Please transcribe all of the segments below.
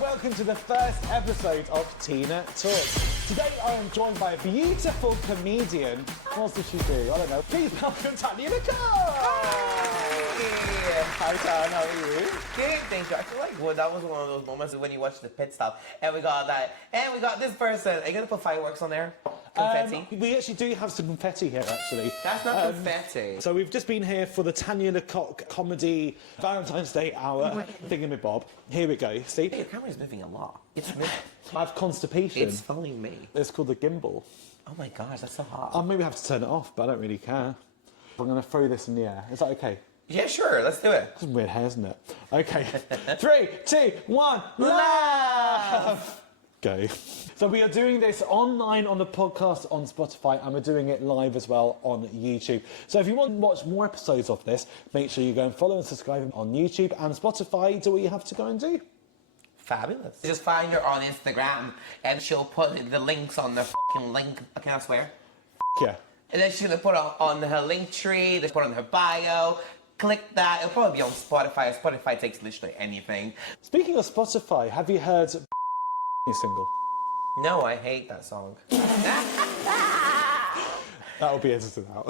welcome to the first episode of Teena Talks. Today I am joined by a beautiful comedian. What does she do? I don't know. Please welcome Tania LeCoq! Hi, Tom. How are you? Good, thank you. I feel like that was one of those moments when you watch the pit stop and we got that, and we got this person. Are you gonna put fireworks on there? Confetti? We actually do have some confetti here, actually. That's not confetti. So we've just been here for the Tania LeCoq comedy Valentine's Day hour thingamabob. Here we go. See? Hey, your camera's moving a lot. It's moving. I have constipation. It's following me. It's called the gimbal. Oh my gosh, that's so hot. I maybe have to turn it off, but I don't really care. I'm going to throw this in the air. Is that okay? Yeah, sure. Let's do it. It's weird hair, isn't it? Okay. 3, 2, 1, laugh! Go. So we are doing this online on the podcast on Spotify, and we're doing it live as well on YouTube. So if you want to watch more episodes of this, make sure you go and follow and subscribe on YouTube and Spotify. Do what you have to go and do. Fabulous. Just find her on Instagram and she'll put the links on the fucking link. Can I swear? Yeah. And then she's gonna put on her link tree, they put on her bio. Click that. It'll probably be on Spotify. Spotify takes literally anything. Speaking of Spotify, have you heard single? No, I hate that song. That will be edited out.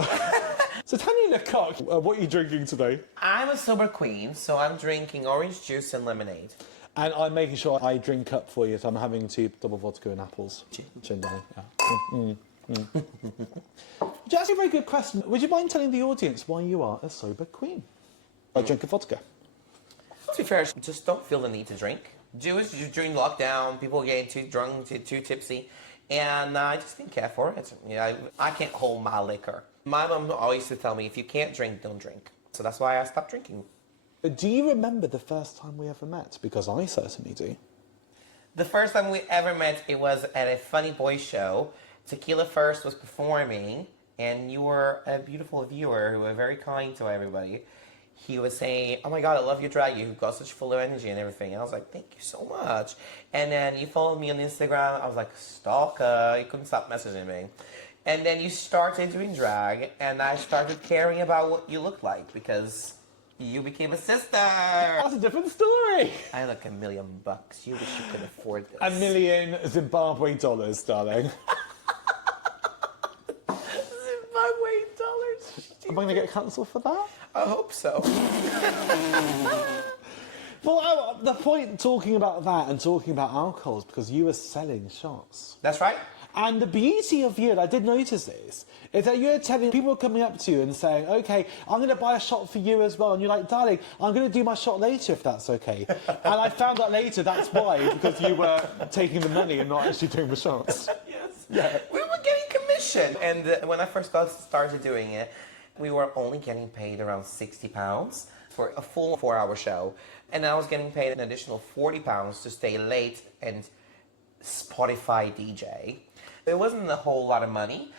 So Tania LeCoq, what are you drinking today? I'm a sober queen, so I'm drinking orange juice and lemonade. And I'm making sure I drink up for you, so I'm having 2 double vodka and apples. Chin down. Yeah. That's a very good question. Would you mind telling the audience why you are a sober queen? I drink a vodka. To be fair, just don't feel the need to drink. Do it during lockdown, people getting too drunk, too tipsy, and I just didn't care for it. I can't hold my liquor. My mom always used to tell me, if you can't drink, don't drink. So that's why I stopped drinking. Do you remember the first time we ever met? Because I certainly do. The first time we ever met, it was at a Funny Boy show. Tequila First was performing, and you were a beautiful viewer who were very kind to everybody. He was saying, oh my God, I love your drag, you've got such full of energy and everything. And I was like, thank you so much. And then you followed me on Instagram. I was like, stalker, you couldn't stop messaging me. And then you started doing drag, and I started caring about what you looked like because you became a sister. That's a different story. I look $1 million. You wish you could afford this. $1 million Zimbabwe dollars, darling. Zimbabwe dollars. Am I going to get cancelled for that? I hope so. Well, the point talking about that and talking about alcohol is because you were selling shots. That's right. And the beauty of you, and I did notice this, is that you're telling people coming up to you and saying, okay, I'm going to buy a shot for you as well. And you're like, darling, I'm going to do my shot later if that's okay. And I found out later that's why, because you were taking the money and not actually doing the shots. Yes. Yeah. We were getting commission. And when I first started doing it, we were only getting paid around £60 for a full 4-hour show. And I was getting paid an additional £40 to stay late and Spotify DJ. It wasn't a whole lot of money,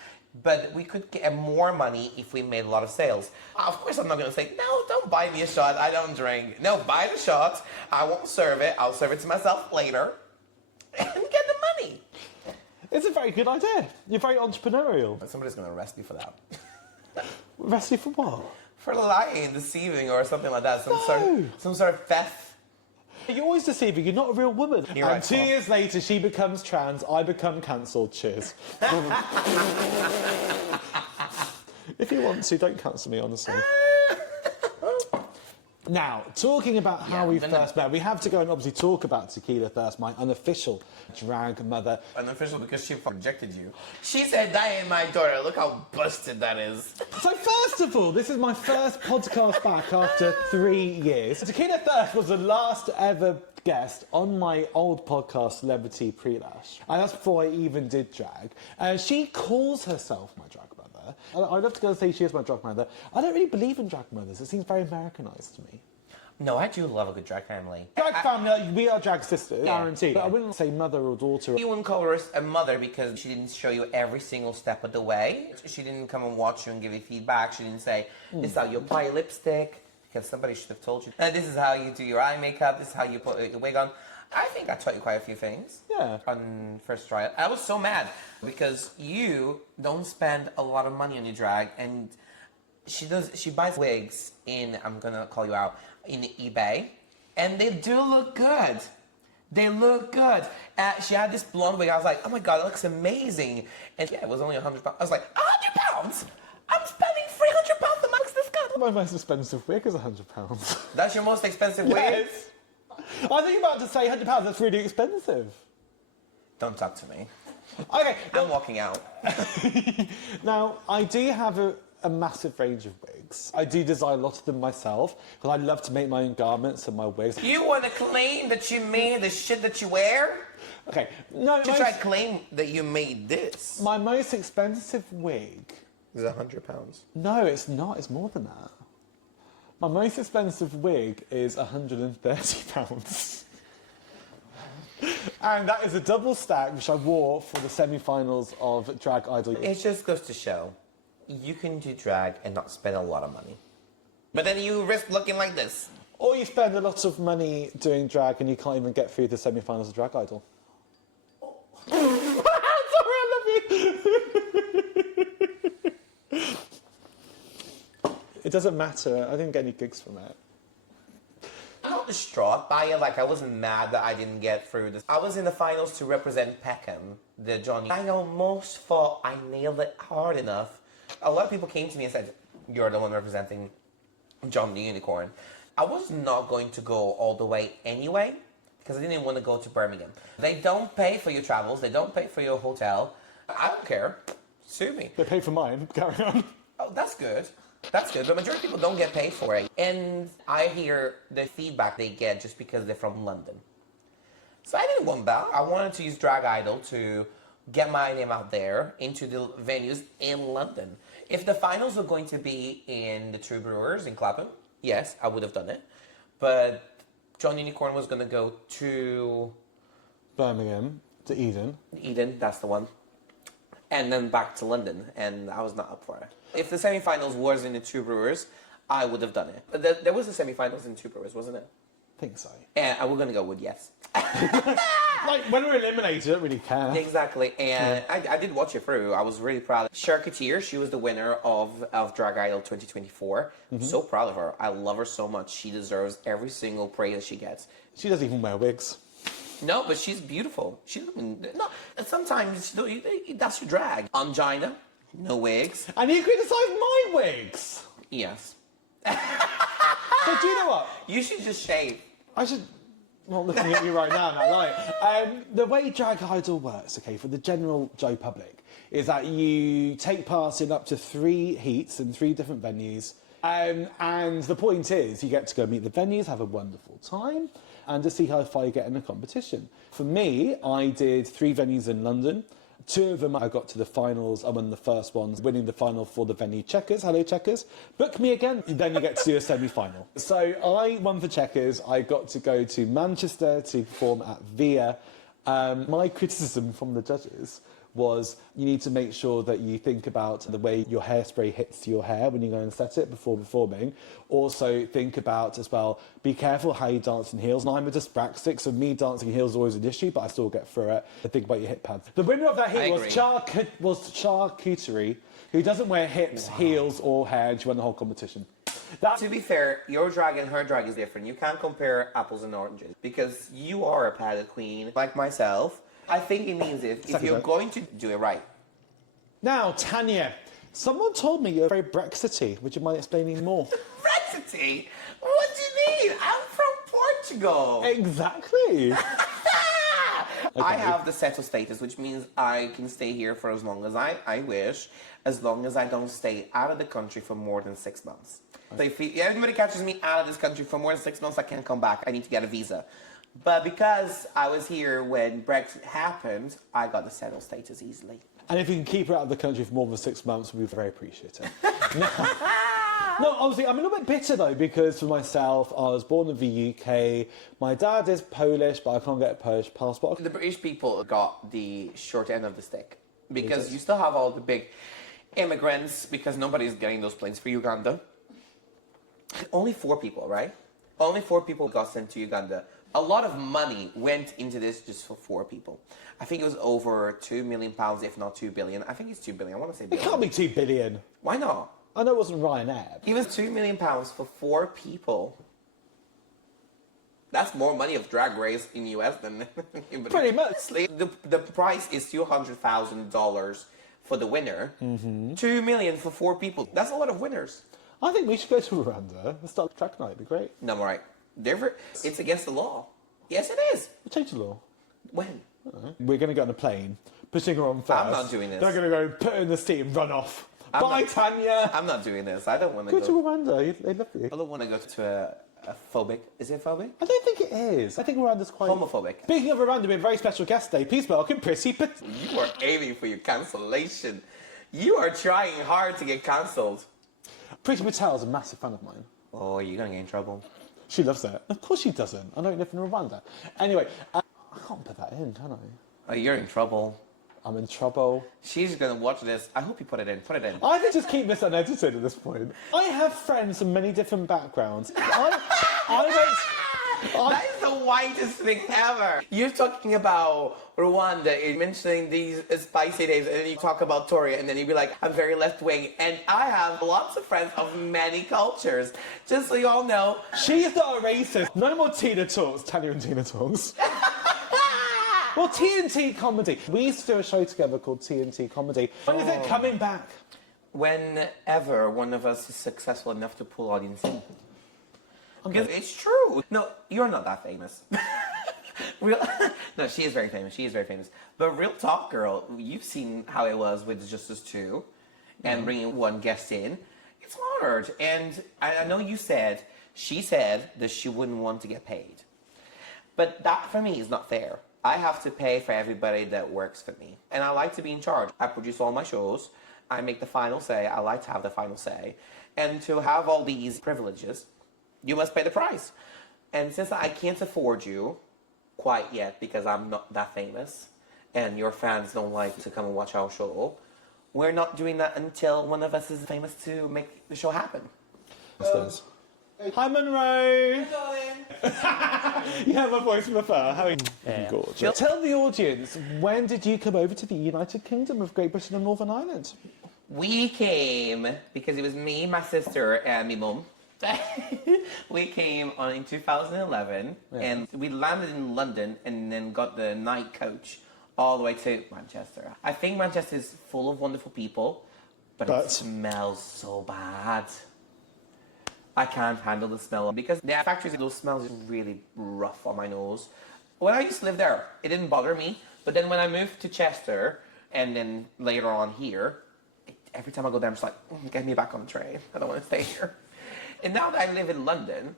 but we could get more money if we made a lot of sales. Of course, I'm not going to say, no, don't buy me a shot, I don't drink. No, buy the shot, I won't serve it, I'll serve it to myself later, and get the money. It's a very good idea. You're very entrepreneurial. But somebody's going to arrest me for that. Arrest you for what? For lying, deceiving, or something like that. Some sort of theft. You're always deceiving, you're not a real woman. You're and right, 2 years later, she becomes trans, I become cancelled. Cheers. If you want to, don't cancel me, honestly. Now, talking about how we first met, we have to go and obviously talk about Tequila first, my unofficial drag mother. Unofficial because she rejected you. She said, that ain't my daughter, look how busted that is. So first of all, this is my first podcast back after 3 years. Tequila First was the last ever guest on my old podcast, Celebrity Pre-Lash. And that's before I even did drag. She calls herself my drag mother. I'd love to go and say she is my drag mother. I don't really believe in drag mothers. It seems very Americanized to me. No, I do love a good drag family. Drag family, we are drag sisters, Yeah. guaranteed. But I wouldn't say mother or daughter. You wouldn't call her a mother because she didn't show you every single step of the way. She didn't come and watch you and give you feedback. She didn't say, this is how you apply lipstick, because somebody should have told you. This is how you do your eye makeup, this is how you put the wig on. I think I taught you quite a few things. Yeah. On first try. I was so mad because you don't spend a lot of money on your drag, and she buys wigs in, I'm gonna call you out, in eBay, and they do look good. They look good. She had this blonde wig. I was like, oh my God, it looks amazing. And yeah, it was only £100. I was like, £100? I'm spending £300 to max this good. My most expensive wig is £100. That's your most expensive wig? Yes. I think you're about to say £100. That's really expensive. Don't talk to me. Okay. I'm walking out. Now, I do have a massive range of wigs. I do design a lot of them myself because I love to make my own garments and my wigs. You want to claim that you made the shit that you wear? Okay, no. You try to claim that you made this. My most expensive wig Is £100. No, it's not. It's more than that. My most expensive wig is £130. And that is a double stack, which I wore for the semi-finals of Drag Idol. It just goes to show, you can do drag and not spend a lot of money. But then you risk looking like this. Or you spend a lot of money doing drag and you can't even get through the semi-finals of Drag Idol. Sorry, I love you. It doesn't matter. I didn't get any gigs from it. I'm not distraught by it, like I wasn't mad that I didn't get through this. I was in the finals to represent Peckham, the Johnny. I almost thought I nailed it hard enough. A lot of people came to me and said, you're the one representing John the Unicorn. I was not going to go all the way anyway, because I didn't want to go to Birmingham. They don't pay for your travels, they don't pay for your hotel. I don't care. Sue me. They pay for mine. Carry on. Oh, that's good. That's good. The majority of people don't get paid for it. And I hear the feedback they get just because they're from London. So I didn't want that. I wanted to use Drag Idol to get my name out there into the venues in London. If the finals were going to be in the True Brewers in Clapham, yes, I would have done it. But John Unicorn was going to go to Birmingham, to Eden. Eden, that's the one. And then back to London, and I was not up for it. If the semi-finals was in the Two Brewers, I would have done it. But there was the semi-finals in Two Brewers, wasn't it? I think so. And we're going to go with yes. Like, when we're eliminated, I don't really care. Exactly, and I did watch it through. I was really proud. Sharketeer, she was the winner of Drag Idol 2024. I'm so proud of her. I love her so much. She deserves every single praise that she gets. She doesn't even wear wigs. No, but she's beautiful. No, sometimes that's your drag. Angina, no wigs. And you criticise my wigs! Yes. So do you know what? You should just shave. I should... Not looking at you right now, that lie. The way Drag Idol works, okay, for the general Joe public, is that you take part in up to 3 heats in 3 different venues. And the point is, you get to go meet the venues, have a wonderful time, and to see how far you get in the competition. For me, I did 3 venues in London. 2 of them I got to the finals. I won the first ones, winning the final for the venue Checkers. Hello, Checkers. Book me again. Then you get to do a semi-final. So I won for Checkers. I got to go to Manchester to perform at VIA. My criticism from the judges was you need to make sure that you think about the way your hairspray hits your hair when you go and set it before performing. Also think about as well, be careful how you dance in heels. And I'm a dyspraxic, so me dancing in heels is always an issue, but I still get through it. And think about your hip pads. The winner of that heat was Charcuterie, who doesn't wear hips, heels or hair, and she won the whole competition. To be fair, your drag and her drag is different. You can't compare apples and oranges because you are a padded queen like myself. I think it means if you're going to do it right. Now, Tania, someone told me you're very Brexity. Would you mind explaining more? Brexity? What do you mean? I'm from Portugal. Exactly. Okay. I have the settled status, which means I can stay here for as long as I wish, as long as I don't stay out of the country for more than 6 months. So if anybody catches me out of this country for more than 6 months, I can't come back. I need to get a visa. But because I was here when Brexit happened, I got the settled status easily. And if you can keep her out of the country for more than 6 months, we'd be very appreciative. No, obviously, I'm a little bit bitter though, because for myself, I was born in the UK. My dad is Polish, but I can't get a Polish passport. The British people got the short end of the stick because you still have all the big immigrants because nobody's getting those planes for Uganda. Only 4 people, right? Only 4 people got sent to Uganda. A lot of money went into this just for 4 people. I think it was over £2 million, if not 2 billion. I think it's 2 billion. I want to say billion. It can't be 2 billion. Why not? I know it wasn't Ryanair. It was £2 million for 4 people. That's more money of Drag Race in the US than Pretty much. The price is $200,000 for the winner. Mm-hmm. $2 million for 4 people. That's a lot of winners. I think we should go to Rwanda and start track night. It'd be great. No, I'm right. It's against the law. Yes, it is. We'll change the law. When? We're going to get on a plane, putting her on first. I'm not doing this. They're going to go put her in the seat and run off. Bye, Tanya. I'm not doing this. I don't want to Go to Rwanda. They love you. I don't want to go to a phobic. Is it phobic? I don't think it is. I think Rwanda's quite... Homophobic. Speaking of Rwanda, we have a very special guest today. Please welcome Prissy You are aiming for your cancellation. You are trying hard to get cancelled. Prissy Patel's a massive fan of mine. Oh, you're going to get in trouble. She loves it. Of course she doesn't. I don't live in Rwanda. Anyway, I can't put that in, can I? Oh, you're in trouble. I'm in trouble. She's going to watch this. I hope you put it in. Put it in. I think just keep this unedited at this point. I have friends from many different backgrounds. That is the whitest thing ever. You're talking about Rwanda, you're mentioning these spicy names, and then you talk about Toria, and then you'd be like, I'm very left-wing, and I have lots of friends of many cultures. Just so you all know. She's not a racist. No more Teena Talks, Tania and Teena Talks. Well, TNT Comedy. We used to do a show together called TNT Comedy. When is it coming back? Whenever one of us is successful enough to pull audience in. Because it's true. No, you're not that famous. No, she is very famous. She is very famous. But real talk, girl, you've seen how it was with Just Us 2 and bringing one guest in. It's hard. And I know she said that she wouldn't want to get paid. But that, for me, is not fair. I have to pay for everybody that works for me. And I like to be in charge. I produce all my shows. I make the final say. I like to have the final say. And to have all these privileges, you must pay the price. And since I can't afford you quite yet because I'm not that famous and your fans don't like to come and watch our show, we're not doing that until one of us is famous to make the show happen. Hi, Monroe. Hi, You have a voice from afar. How are you? Gorgeous. Tell the audience, when did you come over to the United Kingdom of Great Britain and Northern Ireland? We came because it was me, my sister, and my mum. We came in 2011, and we landed in London and then got the night coach all the way to Manchester. I think Manchester is full of wonderful people, but it smells so bad. I can't handle the smell because the factories, those smells is really rough on my nose. When I used to live there, it didn't bother me, but then when I moved to Chester and then later on here, every time I go there, I'm just like, get me back on the train. I don't want to stay here. And now that I live in London,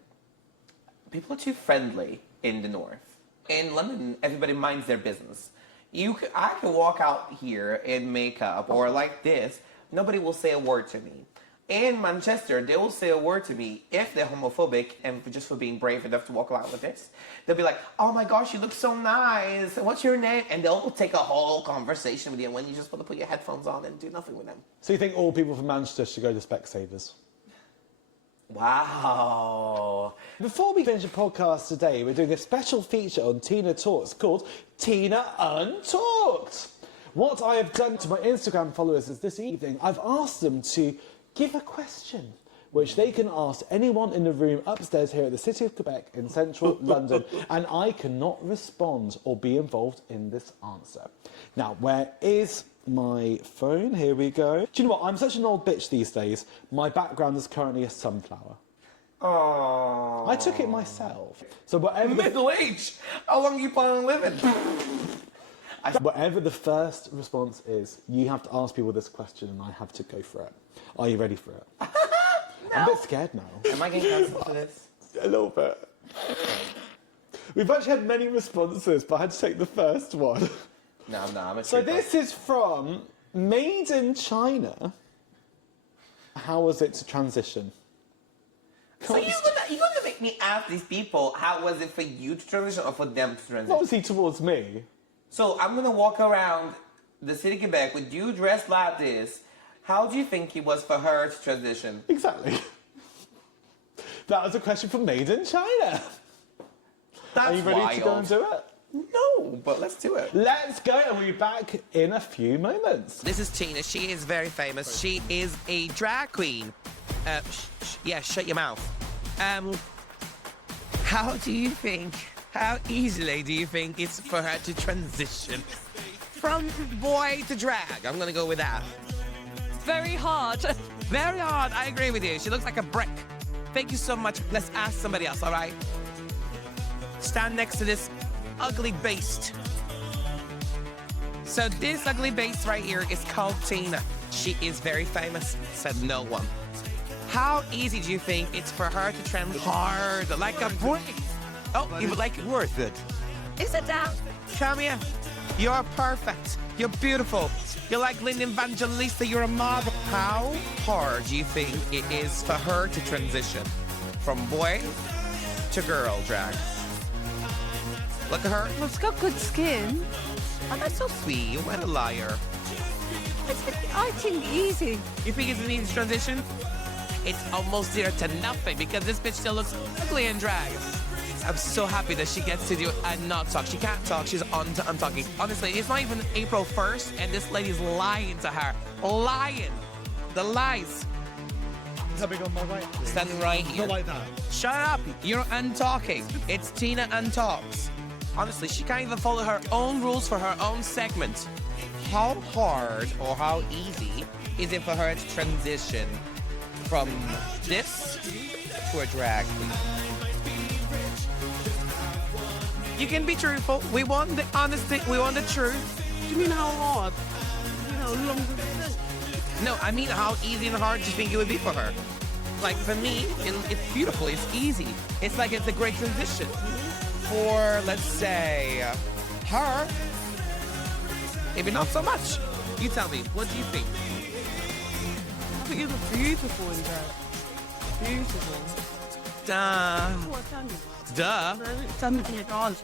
people are too friendly in the north. In London, everybody minds their business. I can walk out here in makeup or like this, nobody will say a word to me. In Manchester, they will say a word to me if they're homophobic and just for being brave enough to walk around with this. They'll be like, oh my gosh, you look so nice. What's your name? And they'll take a whole conversation with you when you just want to put your headphones on and do nothing with them. So you think all people from Manchester should go to Specsavers? Wow. Before we finish the podcast today, we're doing a special feature on Teena Talks called Teena Untalks. What I have done to my Instagram followers is this evening, I've asked them to give a question which they can ask anyone in the room upstairs here at the City of Quebec in central London, and I cannot respond or be involved in this answer. Now, where is my phone? Here we go. Do you know what? I'm such an old bitch these days. My background is currently a sunflower. Aww. I took it myself. So whatever middle age. How long are you planning on living? Whatever the first response is, you have to ask people this question and I have to go for it. Are you ready for it? No. I'm a bit scared now. Am I getting cancelled for this? A little bit. We've actually had many responses, but I had to take the first one. No, I'm not. So this is from Made in China. How was it to transition? So you're gonna make me ask these people, how was it for you to transition or for them to transition? Obviously towards me. So I'm gonna walk around the city of Quebec with you dressed like this. How do you think it was for her to transition? Exactly. That was a question from Made in China. That's Are you ready wild. to go and do it? No, but let's do it. Let's go, and we'll be back in a few moments. This is Teena. She is very famous. She is a drag queen. Shut your mouth. How easily do you think it's for her to transition from boy to drag? I'm gonna go with that. Very hard. Very hard, I agree with you. She looks like a brick. Thank you so much. Let's ask somebody else, all right? Stand next to this ugly beast. So this ugly beast right here is called Teena. She is very famous, said no one. How easy do you think it's for her to trend hard like a brick? Oh, you would like it worth it. Is it down? Come here. You're perfect. You're beautiful. You're like Linda Evangelista. You're a model. How hard do you think it is for her to transition from boy to girl drag? Look at her. Well, it's got good skin. Oh, that's so sweet. What a liar. I think easy. You think it's an easy transition? It's almost zero to nothing because this bitch still looks ugly in drag. I'm so happy that she gets to do it and not talk. She can't talk. She's on to I'm talking. Honestly, it's not even April 1st and this lady's lying to her. Lying. The lies. Coming on my right. Standing right here. Not like that. Shut up. You're untalking. It's Teena Untalks. Honestly, she can't even follow her own rules for her own segment. How hard or how easy is it for her to transition from this to a drag queen? You can be truthful. We want the honesty. We want the truth. Do you mean how hard? You know, long as it is. No, I mean how easy and hard do you think it would be for her? Like for me, it's beautiful. It's easy. It's like it's a great transition. For, let's say, her, maybe not so much. You tell me, what do you think? I think you look beautiful in drag. Beautiful. Duh. What time is Duh. it? Tanya's my darling.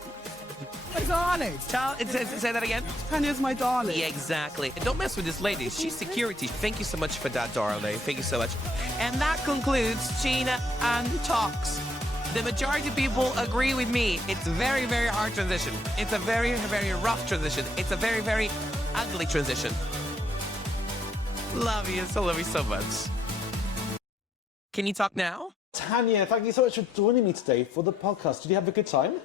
My darling. Say that again. Tanya's my darling. Yeah, exactly. And don't mess with this lady. She's security. Thank you so much for that, darling. Thank you so much. And that concludes Teena Talks. The majority of people agree with me. It's a very, very hard transition. It's a very, very rough transition. It's a very, very ugly transition. Love you so much. Can you talk now? Tanya, thank you so much for joining me today for the podcast. Did you have a good time?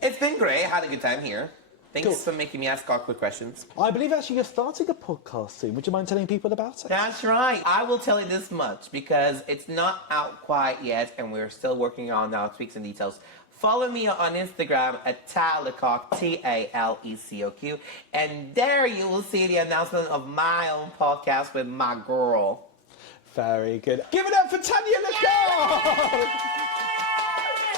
It's been great. I had a good time here. Thanks Cool. for making me ask awkward questions. I believe actually you're starting a podcast soon. Would you mind telling people about it? That's right. I will tell you this much because it's not out quite yet and we're still working on our tweaks and details. Follow me on Instagram at Tania LeCoq, TALECOQ, and there you will see the announcement of my own podcast with my girl. Very good. Give it up for Tania LeCoq!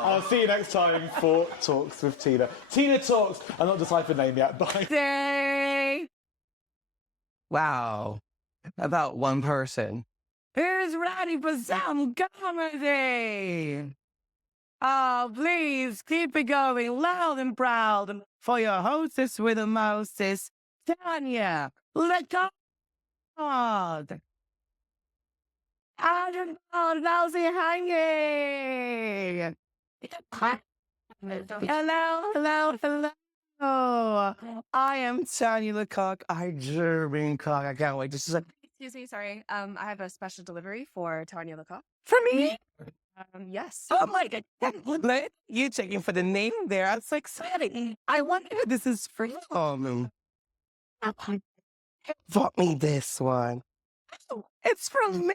I'll see you next time for Talks with Teena. Teena Talks. I'm not deciphered name yet. Bye. Day. Wow. About one person. Who's ready for some comedy? Oh, please keep it going loud and proud for your hostess with the mostest, Tania LeCoq. And lousy hanging. Hello. I am Tania LeCoq. I German cock. I can't wait to see. Excuse me, sorry. I have a special delivery for Tania LeCoq. For me? Yes. Oh my God. You checking for the name there. I'm so excited. I wonder if this is for you. Bought me this one. It's from me.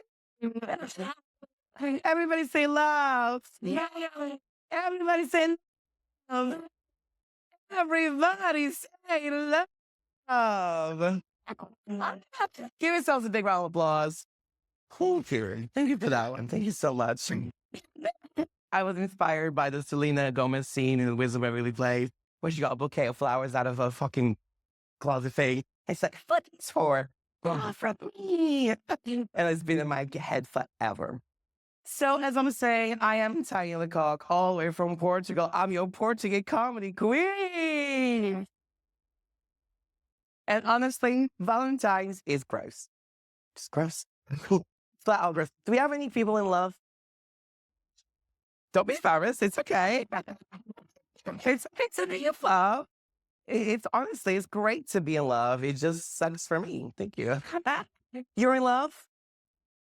Everybody say love. Everybody say love. Everybody say love. Give yourselves a big round of applause. Cool, Kieran. Thank you for that one. Thank you so much. I was inspired by the Selena Gomez scene in The Wizard of Waverly Place, where she got a bouquet of flowers out of a fucking closet thing. I said, "What is for?" From me. And it's been in my head forever. So, as I'm saying, I am Tania LeCoq, all the way from Portugal. I'm your Portuguese comedy queen. And honestly, Valentine's is gross. Just gross. Flat out gross. Do we have any people in love? Don't be embarrassed. It's okay. It's okay to be in love. It's honestly, it's great to be in love. It just sucks for me. Thank you. You're in love?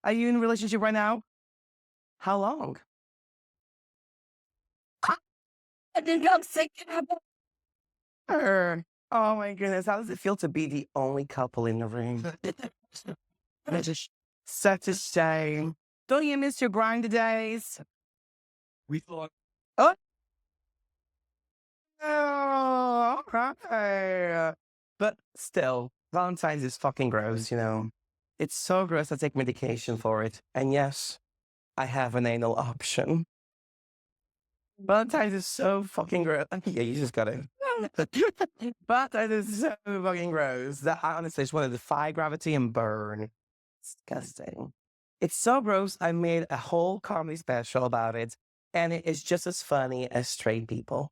Are you in a relationship right now? How long? Oh my goodness, how does it feel to be the only couple in the room? Such a shame. Don't you miss your grinder days? We thought. Oh, okay. But still, Valentine's is fucking gross, you know. It's so gross I take medication for it. And yes, I have an anal option. Valentine's is so fucking gross. Yeah, you just gotta. Valentine's is so fucking gross that I honestly just want to defy gravity and burn. Disgusting. It's so gross. I made a whole comedy special about it, and it is just as funny as straight people.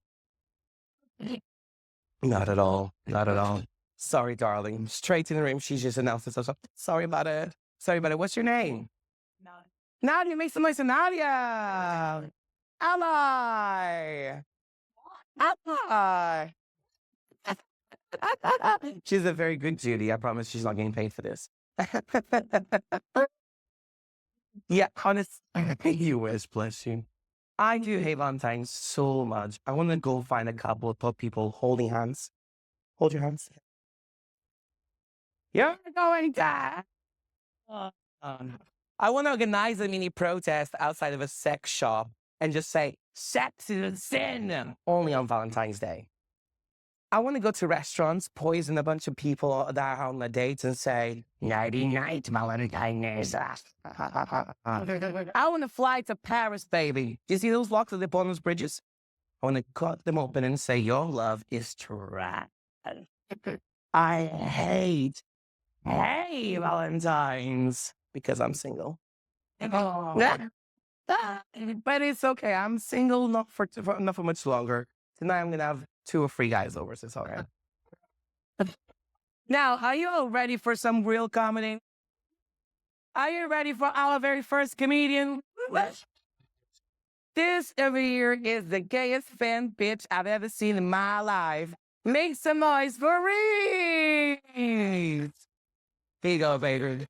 Not at all. Not at all. Sorry, darling. Straight in the room. She just announced herself. Sorry about it. Sorry about it. What's your name? Nadia. Make some noise for Nadia. Ally. Ally. She's a very good Judy. I promise she's not getting paid for this. Yeah, honest. You wish, bless you. I do hate Valentine's so much. I want to go find a couple of people holding hands. Hold your hands. You're going to. I want to organize a mini protest outside of a sex shop and just say, sex is a sin, only on Valentine's Day. I want to go to restaurants, poison a bunch of people that are on a date and say, nighty night, Valentine's. I want to fly to Paris, baby. Do you see those locks at the bottom of those bridges? I want to cut them open and say, your love is trash. I hate Valentine's because I'm single. But it's okay. I'm single, not for much longer. Tonight I'm going to have 2 or 3 guys over, so it's all right. Now, are you all ready for some real comedy? Are you ready for our very first comedian? This over here is the gayest fan bitch I've ever seen in my life. Make some noise for Reese. Here you go, baby.